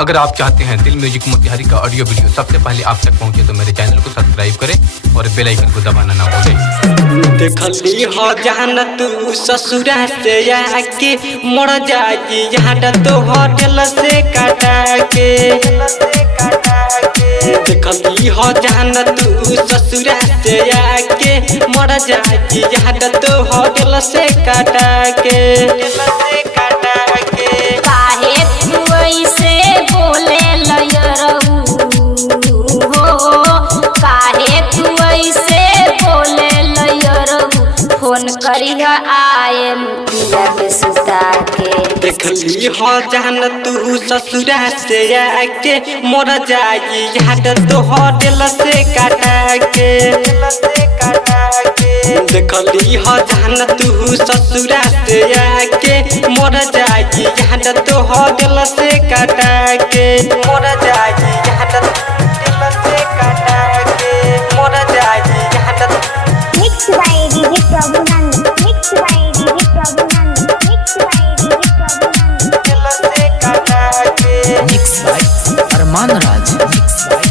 अगर आप चाहते हैं दिल म्यूजिक मोतिहारी का ऑडियो वीडियो सबसे पहले आप तक पहुंचे तो मेरे चैनल को सब्सक्राइब करें और बेल आइकन को दबाना ना भूलें। देखली हो जान तू ससुरा से आके मर जाएगी यहाँ तो होटल से काटा के। देखली हो जान तू ससुरा से आके मर जाएगी यहाँ तो होटल से काटा के। काहे तू ऐसे बोले लयरऊ हो, काहे तू ऐसे बोले लयरऊ, फोन करिह आए पिया के सुता के। देखली हो जान तू ससुरा से आके मर जाएगी यहाँ तो होटल से काटा के। देखली हो जान तू ससुरा से आके मर जाएगी यहाँ तो होटल से काटा के। मर जाएगी यहाँ होटल से काटा के। मर जाएगी यहाँ Mixed by DJ Prabhunan, mixed by DJ Prabhunan, mixed by DJ Prabhunan. Hotel से काटा के। Mix by Armaan Raj, mix by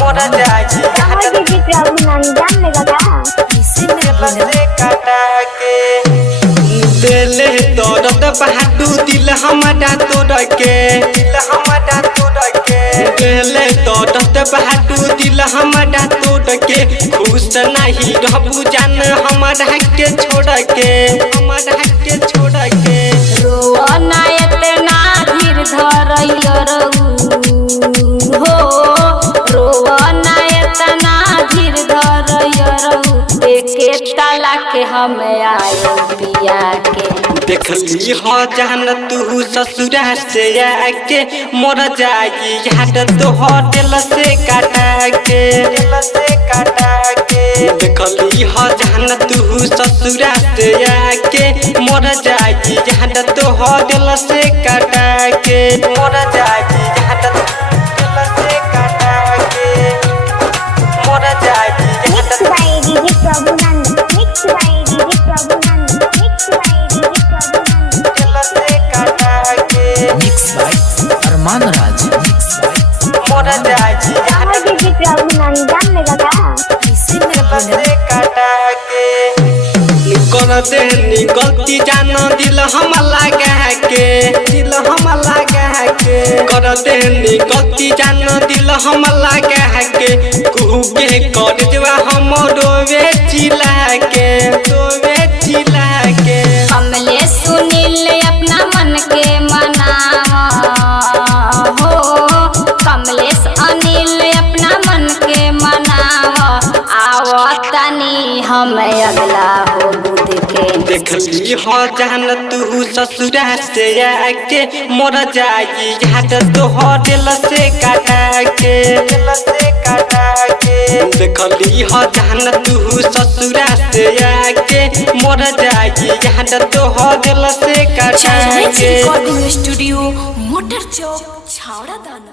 मर जाएगी यहाँ Our DJ Prabhunan, जान लेगा क्या? से काटा के। दिल दर्द बहादू दिल हमारा तोड़ के। दिल हमारा तोड़ के। दिल दर्द बहादू दिल हमारा तोड़ के। खुश नहीं रहबू जान हमारा के छोड़ के। हमारा के छोड़ के। रोआ ना इतना धीर धरैयरऊ हो, रोआ ना इतना धीर धरैयरऊ, एके ताला के हम आए पिया के। देखली हो जान तू ससुरा से आके मर जाएगी यहाँ तो होटल से काटा के। देखली हो जान तू ससुरा से आके मर जाएगी यहाँ तो होटल से काटा के। मर जाएगी यहाँ होटल से काटा के। मर जाएगी Mixed by DJ Prabhunan, mixed by DJ Prabhunan, mixed by DJ Prabhunan. Hotel से काटा के। Mix by Armaan Raj, mix by मर जाएगी Our DJ Prabhunan, जान लेगा क्या? से काटा के। कर देनी गलती जान दिल हम लगा के। दिल हम लगा के। कर देनी गलती जान दिल हम लगा के। कुहू के कर जवा हम रोवे चिल्ला के। रोवे चिल्ला के। कमले सुनील अपना मन के मनावा हो, कमलेश अनिल अपना मन के मनावा, आवतनी हम अगला हो बुध के। देखली हो जान तू ससुरा से आके मर जाएगी यहाँ तो होटल से काटा के। देखली हो जान तू ससुरा से आके मर जाएगी यहाँ तो होटल से काटा के। रिकॉर्डिंग स्टूडियो मोटर चौक छावड़ा दाना।